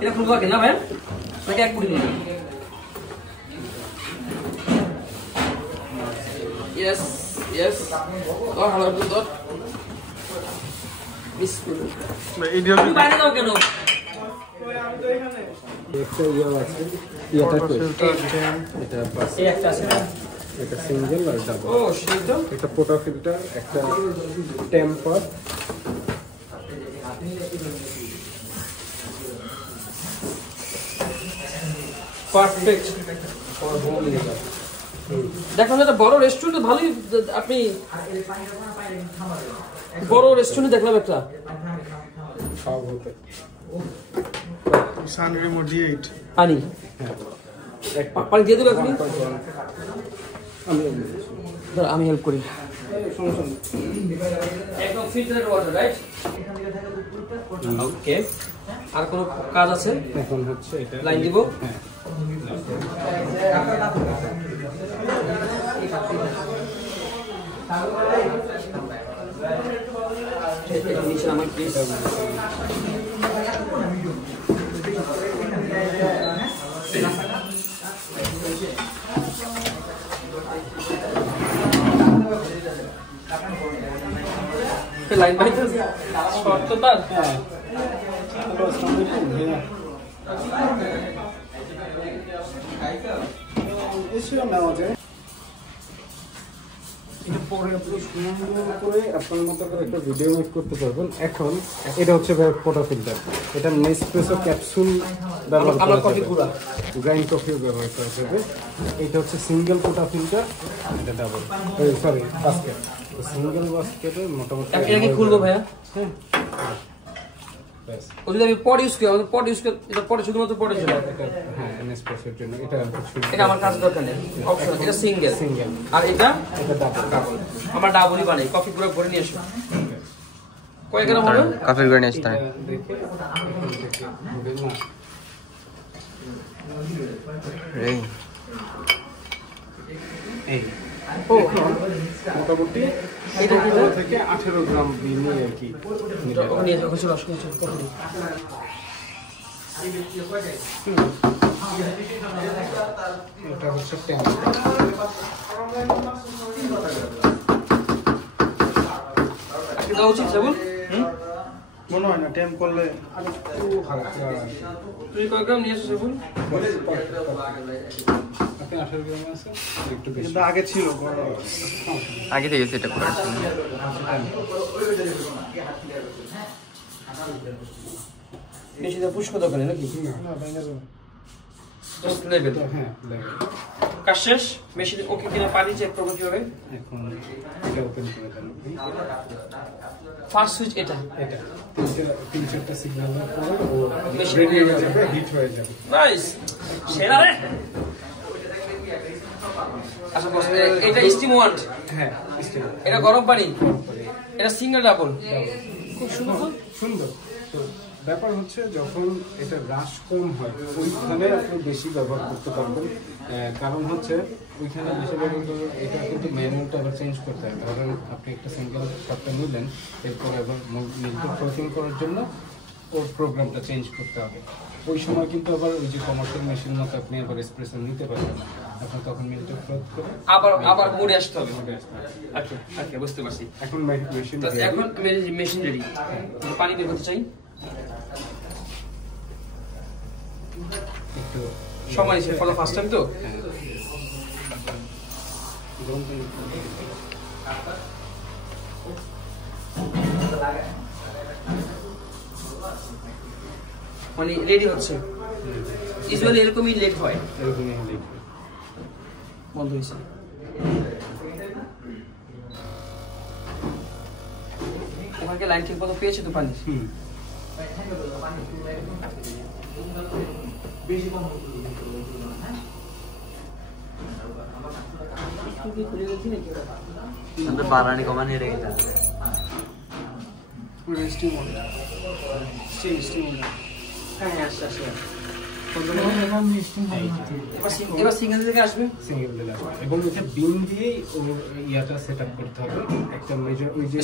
এটা ফুল বাকি না ভাই নাকি এক পুরি নিয়ে yes yes और हलो तो বিসমিল্লাহ এই দিও বাইরে দাও কেন একটা ইয়া আছে এটা তো এটা পাস এই একটা আছে এটা সিঙ্গেল আর ডাবল ও সেটা এটা পোটা ফিল্টার একটা temper perfect for home user দেখুন এটা বড় রেস্টুরেন্ট ভালোই আপনি বড় রেস্টুরেন্ট দেখলাম একটা সব হতে সান রিমোট D8 পানি পানি দিয়ে দেবো এখন আমি হেল্প করি একদম ফিল্টারেড ওয়াটার রাইট ওকে আর কোনো কাজ আছে এখন হচ্ছে এটা লাইন দিব নিচে আমার প্লিজ লাইন বাইতে শর্ট তো তার এসে নেওয়া যায় এটা পরে আপনি সুন্দর করে আপনার মতো করে একটা ভিডিও মেক করতে পারবেন এখন এটা হচ্ছে পোটা ফিল্টার এটা নেসপ্রেসো ক্যাপসুল ব্যবহার করা যাবে গ্রাইন্ড কফিও ব্যবহার করা যাবে এটা হচ্ছে সিঙ্গেল পোটা ফিল্টার এটা ডাবল সরি বাস্কেট সিঙ্গেল বাস্কেটে মোটামুটি এটা কি খুলবো ভাইয়া হ্যাঁ ও যদি আমি পট ইউজ করি আমাদের পট ইউজ করি এটা পটে শুধুমাত্র পটে চলে হ্যাঁ নেসপ্রেসোর জন্য এটা এটা আমার কাজ দরকার নেই অপশন এটা সিঙ্গেল সিঙ্গেল আর এটা ডাবল আমার ডাবলই বানাই কফি পুরো ভরে নিয়ে আসো কয় গ্রাম হবে কফি করে নিয়ে আসতে হয় এই মোটামুটি এটা থেকে 18 গ্রাম নিয়ে আর কি ওখানে নিয়ে যাও চলো আসো কফি এটা হচ্ছে ট্যাঙ্ক এটা উচিত সেবুন মনে হয় না টেম করলে একটু হালকা তুই কয় গ্রাম নিয়ে এসো সেবুন আপনি 18 গ্রাম আছে একটু বেশি কিন্তু আগে ছিল আগে থেকে সেটা করেছি মেশিনে পুশ কত করে নাকি না ভেঙে যাবে জাস্ট লেভেল হ্যাঁ লাগে কাজ শেষ মেশিনে ওকে কিনা পানি চেক করবো কিভাবে এখন এটা ওপেন করে দেন ফার্স্ট সুইচ এটা এটা তিন চারটা সিগন্যালের পরে ও মেশিন রেডি হয়ে যাবে হিট হয়ে যাবে নাইস সেরা রে আচ্ছা বস এটা স্টিম ওয়ান্ট হ্যাঁ স্টিল এটা গরম পানি এটা সিঙ্গেল ডাবল খুব সুন্দর সুন্দর তো ব্যাপার হচ্ছে যখন এটা রাশ কম হয় ওইখানে আপনি বেশি ব্যবহার করতে পারবেন কারণ হচ্ছে ওইখানে বেশি ব্যবহার করলে এটা কিন্তু ম্যানুয়ালটা আবার চেঞ্জ করতে হয় ধরেন আপনি একটা সিঙ্গেল শটটা নিলেন এরপর আবার মিল্ক ফ্রোথিং করার জন্য ওর প্রোগ্রামটা চেঞ্জ করতে হবে ওই সময় কিন্তু আবার ওই যে কমার্শিয়াল মেশিন মতো আপনি আবার এসপ্রেসো নিতে পারবেন না আপনি তখন মিল্কটা ফ্রোথ করে আবার মোড়ে আসতে হবে মোটে আসতে হবে। আচ্ছা আচ্ছা বুঝতে পারছি এখন মেশিন তো এখন মেশিন রেডি পানি বের করতে চাই একটু সময় আছে ফলো ফার্স্ট টাইম তো মানে রেডি হচ্ছে ইউজুয়ালি এরকমই লেট হয় এরকমই হলেই বন্ধ হয়েছে ওখানে লাইন ঠিক মতো পেয়েছে তো পানি বানানি কমানি রেখে দাও স্টিম স্টিম হ্যাঁ আচ্ছা আচ্ছা এবার সিঙ্গেল থেকে আসবে সিঙ্গেল দিলে আসবে। এবং এটা বিম দিয়েই ইয়াটা সেট আপ করতে হবে একটা মেজর ওই যে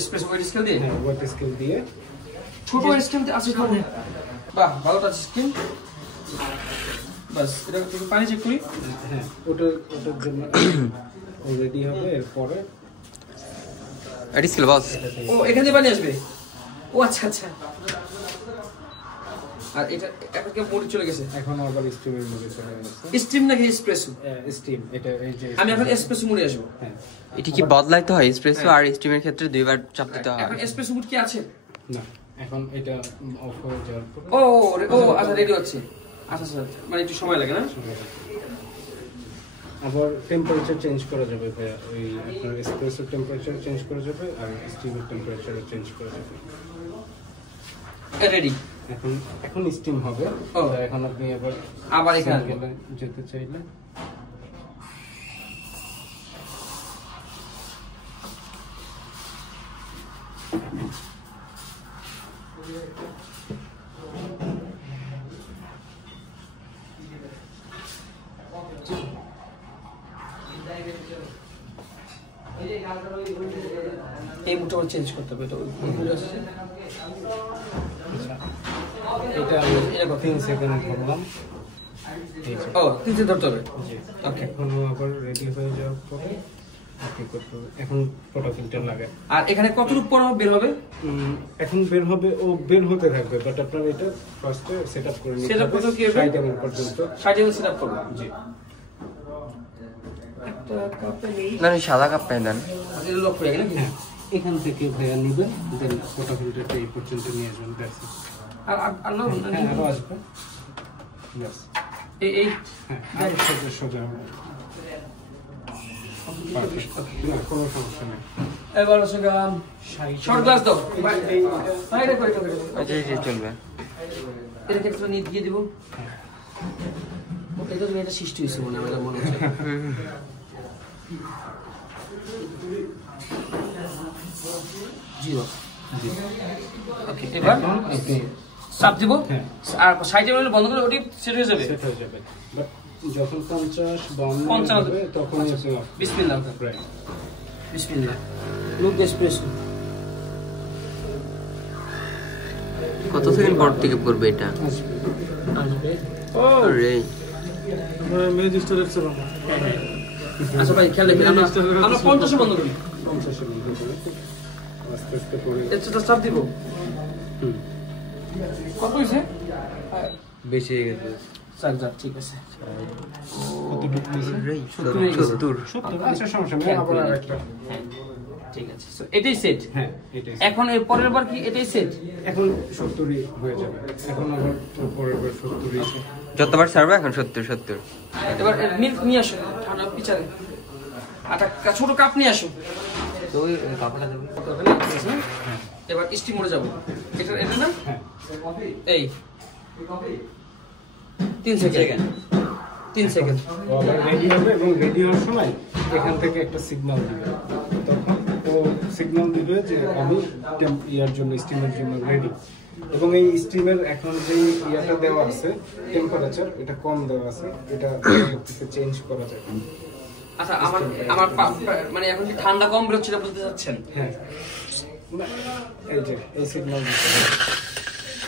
স্পেস ওয়েট স্কেল দিয়ে ওয়েট স্কেল দিয়ে ছোট স্কেল আছে তো বাহ ভালো টাচ স্ক্রিন বাস এটা একটু পানি চেক করি হ্যাঁ ওটার জন্য রেডি হবে এরপরে এটি স্কেল বস ও এখান থেকে পানি আসবে ও আচ্ছা আচ্ছা আর এটা এটাকে মোড়ে চলে গেছে এখন আবার স্টিমের মধ্যে চলে গেছে স্টিম নাকি এসপ্রেসো স্টিম এটা এই যে আমি এখন এসপ্রেসো মোড়ে আসবো হ্যাঁ এটি কি বদলাইতে হয় এসপ্রেসো আর স্টিমের ক্ষেত্রে দুইবার চাপ দিতে হয় এখন এসপ্রেসো মোড কি আছে না এখন এটা অফ হয়ে যাওয়ার পর ও আচ্ছা রেডি হচ্ছে আচ্ছা আচ্ছা মানে একটু সময় লাগে না আবার টেম্পারেচার চেঞ্জ করা যাবে ভাইয়া ওই আপনার এসপ্রেসো টেম্পারেচার চেঞ্জ করা যাবে আর স্টিমের টেম্পারেচার চেঞ্জ করা যাবে রেডি এখন স্টিম হবে ও। এখন আপনি আবার এখানে গেলে যেতে চাইলে এই মুডটা চেঞ্জ করতে হবে তো এই মুড আছে এটা আমি 3 সেকেন্ড ধরলাম ও তিনটে ধরতে হবে জি ওকে এখন আবার রেডি হয়ে যাওয়ার পরে আপনি করতে হবে এখন ফটো ফিল্টার লাগে আর এখানে কতটুকু পর বের হবে এখন বের হবে ও বের হতে থাকবে বাট আপনার এটা ফার্স্টে সেটআপ করে নিতে Setup করতে কি হবে? 60 ml পর্যন্ত 60 সেটআপ করব জি একটা কাপে নেই না সাদা কাপ পেয়ে দেন এটা লক হয়ে গেল নাকি হ্যাঁ এখান থেকে ভাইয়া নেবেন দেন ফটো ফিল্টারটা এই পর্যন্ত নিয়ে আসবেন দ্যাটস ইট আর আলো হ্যাঁ আরো আসবে यस এই হ্যাঁ আরো সোজা হবে না কোনো সমস্যা নেই এবার হচ্ছে শর্ট গ্লাস দাও বাইরে করে আচ্ছা জি চলবে এটা ক্ষেত্রে নিয়ে দিয়ে দিব এটা তো এটা সৃষ্টি হয়েছে মনে হয় মনে হচ্ছে জিরো ওকে এবার আপনি চাপ দিব হ্যাঁ। আর সাইডে বন্ধ করে ওটি সেট হয়ে যাবে সেট হয়ে যাবে বাট যখন 50 52 55 হবে তখন হচ্ছে বিসমিল্লাহ রাইট বিসমিল্লাহ লুক এসপ্রেসো কত সেকেন্ড পর থেকে পড়বে এটা আসবে আরে রেজিস্টার এর চলো আচ্ছা ভাই খেয়াল রাখবেন আমরা 50 বন্ধ করি 50 সেকেন্ড হবে আস্তে আস্তে করে এটা চাপ দিব হুম কত হয়েছে বেশি হয়ে গেছে চাক যাক ঠিক আছে কতটুকু হয়েছে 70 আচ্ছা সমস্যা নেই আবার আরেকটা ঠিক আছে সো এটাই সেট হ্যাঁ এটাই এখন এর পরের বার কি এটাই সেট এখন 70 হয়ে যাবে এখন আবার পরের বার 70 যতবার ছাড়বে এখন 70 এবার মিল্ক নিয়ে আসো ঠান্ডা পিছারে আটা ছোট কাপ নিয়ে আসো তো ওই কাপড়টা দেবো এবার স্টিম মোড়ে যাবো এটা না হ্যাঁ এই 3 সেকেন্ড 3 সেকেন্ড ও আবার রেডি হবে এবং রেডি হওয়ার সময় এখান থেকে একটা সিগন্যাল দিবে তখন ও সিগন্যাল দিবে যে আমি ইয়ার জন্য স্টিমের জন্য রেডি এবং এই স্টিমের এখন যে ইয়াটা দেওয়া আছে টেম্পারেচার এটা কম দেওয়া আছে এটা চেঞ্জ করা যায় আচ্ছা আমার মানে এখন কি ঠান্ডা কম বেরোচ্ছে এটা বলতে চাচ্ছেন হ্যাঁ না, এই যে এই সিগন্যাল দিতে হবে।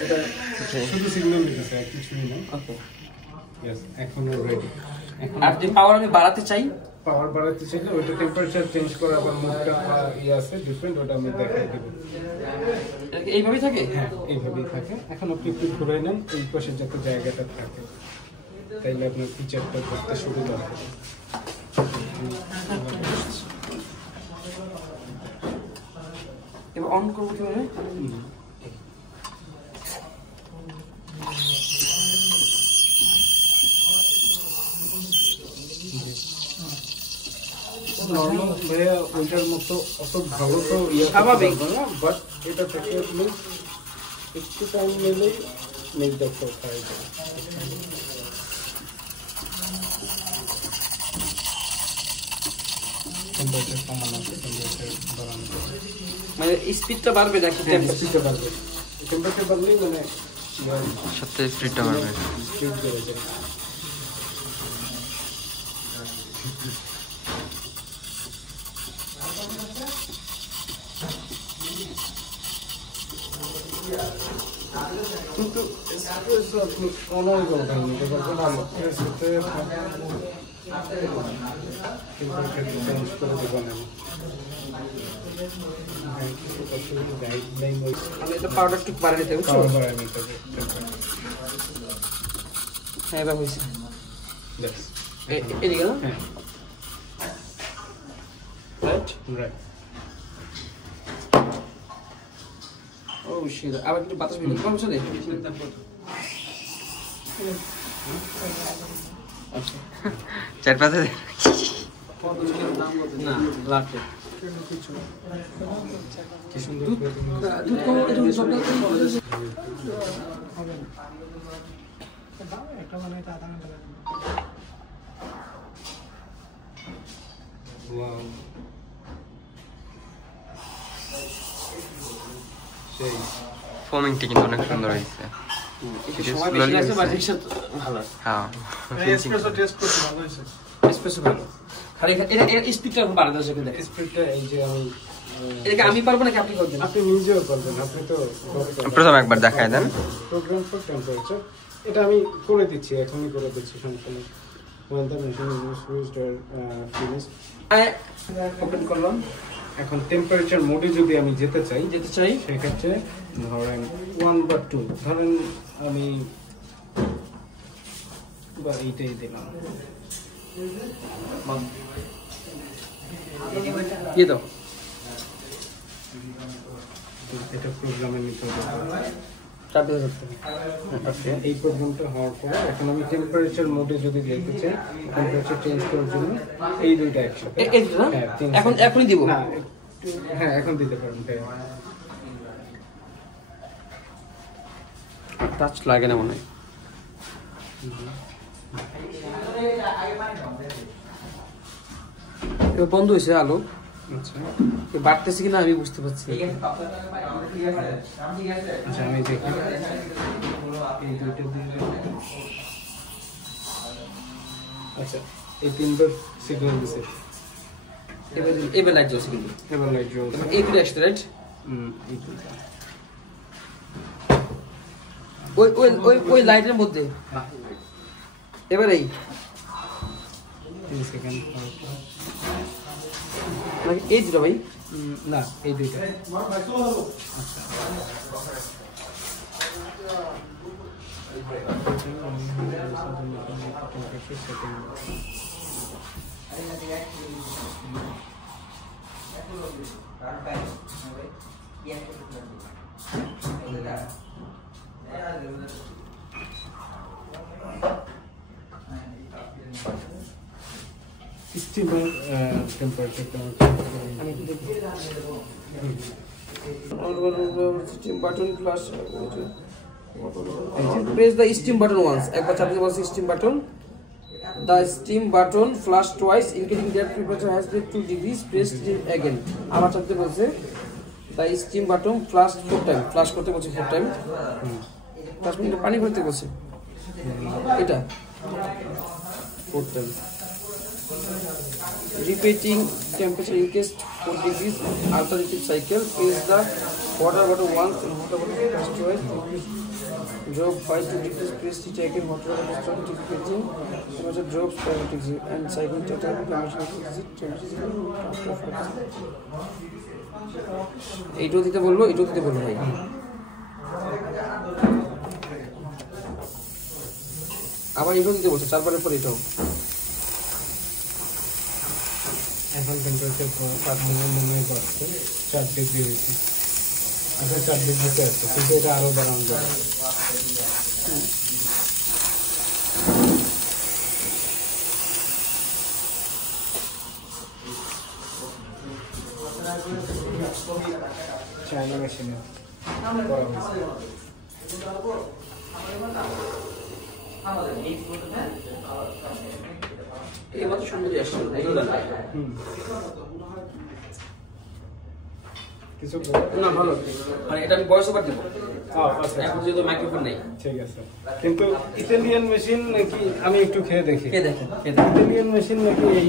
এটা শুধু সিগন্যাল দিতেছে আর কিছুই না ওকে ইয়েস এখনো রেডি এখন আর যদি পাওয়ার আমি বাড়াতে চাই পাওয়ার বাড়াতে চাইলে ওইটা টেম্পারেচার চেঞ্জ করা আবার মুডটা ইয়ে আছে ডিফারেন্ট ওটা আমি দেখাই দেবো এটা কি এইভাবেই থাকে হ্যাঁ এইভাবেই থাকে এখন আপনি একটু ঘুরে নেন এই পাশে যাতে জায়গাটা থাকে তাইলে আপনার ফিচারটা করতে সুবিধা হবে এবার অন করবো কিভাবে নর্মাল ভাইয়া ওইটার মতো অত ভালো তো স্বাভাবিক। না বাট এটা থেকে আপনি একটু টাইম নিলেই মিলটা খাই যায় টেম্পারেচার কমানো টেম্পারেচার বাড়ানো মানে স্পিডটা বাড়বে নাকি টেম্পারেচার বাড়বে টেম্পারেচার বাড়লেই মানে সাথে ফ্রিটা পারবে। কিন্তু এসপ্রেসো আপনি অনলাইন করে নিতে পারবেন, ভালো এসপ্রেসোতে কিন্তু এটা চেঞ্জ করে দেবেন আমি এটা পাউডার একটু বাড়িয়ে নিতে বুঝছো? হ্যাঁ এবার হয়েছে এদিকে না? হ্যাঁ রাইট রাইট। ও শিট, আবার একটু বাতাস বের করতে পারছো? আচ্ছা 4-5 না লাগবে কি সুন্দর দুধ তো এটা সবটা একটা বানাইতে আধা ঘন্টা লাগে। ওয়াও সেই ফোমিংটা কিন্তু অনেক সুন্দর হয়েছে। সময় বেশি লাগছে বাজিকটা ভালো। হ্যাঁ এসপ্রেসো টেস্ট করতে ভালো হয়েছে। এসপ্রেসো ভালো। খালি এটা স্পিডটা বাড়াতে দাও সেখানে। স্পিডটা এই যে আমি এটাকে আমি পারবো নাকি আপনি করবেন? আপনি নিজেও করবেন, আপনি তো প্রথম একবার দেখায় দেন। প্রোগ্রাম ফর টেম্পারেচার এটা আমি করে দিচ্ছি, এখনই করে দিচ্ছি, সমস্যা নেই। When the machine is used or finished, open করলাম। এখন টেম্পারেচার মোডে যদি আমি যেতে চাই সেক্ষেত্রে ধরেন 1 বা 2, ধরেন আমি বা এইটাই দিলাম। দিয়ে দাও। এটা প্রোগ্রামে নিতে হবে। চাপ দিয়ে রাখতে হবে। আচ্ছা, এই প্রোগ্রামটা হওয়ার পরে এখন আমি টেম্পারেচার মোডে যদি যেতে চাই, টেম্পারেচার চেঞ্জ করার জন্য এই দুইটা একসাথে। এই দুটো না? হ্যাঁ, এখন এখনই দিব। না হ্যাঁ এখন দিতে পারেন ভাই। টাচ লাগে না মনে হয়। এবার বন্ধ হয়েছে আলো। আচ্ছা বাড়তেছে কিনা আমি বুঝতে পারছি। আচ্ছা আমি দেখি এই দুইটা দিয়ে। আচ্ছা এই তিনবার সিগন্যাল দিছে, এবার লাইট জ্বলছে কিন্তু। এবার লাইট জ্বলছে। এই দুটো একসাথে রাইট? এই দুইটা ওই ওই ওই ওই লাইটের মধ্যে এবার এই 3 সেকেন্ড নাকি এই দুটো ভাই? না এই দুইটা। Steamer temperature steam button plus press the steam button once. একবার চাপ দিতে বলছে steam button. The steam button flash twice indicating that temperature has reached 2 degrees. Press it again. আবার চাপ দিতে বলছে the steam button flash 4 time. Flash করতে বলছে 4 টাইম। ফ্লাশ মানে পানি ভরতে বলছে এটা 4 time. Repeating temperature increased 4 degrees alternative cycle. Press the water bottle once and water bottle press twice. Drop 5 to degrees. Press it again. Water bottle start decreasing. Temperature drops 5 degrees and cycle total temperature এইটাও দিতে বলবো, এটাও দিতে বলবো ভাই। আবার এটাও দিতে বলছে 4 বারের পর এটাও। এখন টেম্পারেচার 7 মনে বাড়ছে, 4 ডিগ্রি হয়েছে। আচ্ছা 4 ডিগ্রিতে আছে, কিন্তু এটা আরো বাড়ানো যাবে। চায়না মেশিনে করা হয়েছে। এবার তো সুন্দর আসছে। কিছু না ভালো, মানে এটা আমি ভয়েস ওভার দেবো। আচ্ছা এখন যেহেতু মাইক্রোফোন নেই। ঠিক আছে, কিন্তু ইতালিয়ান মেশিন নাকি আমি একটু খেয়ে দেখি। কে দেখেন ইতালিয়ান মেশিন নাকি এই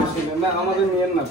মেশিন না, আমাদের নিয়েন না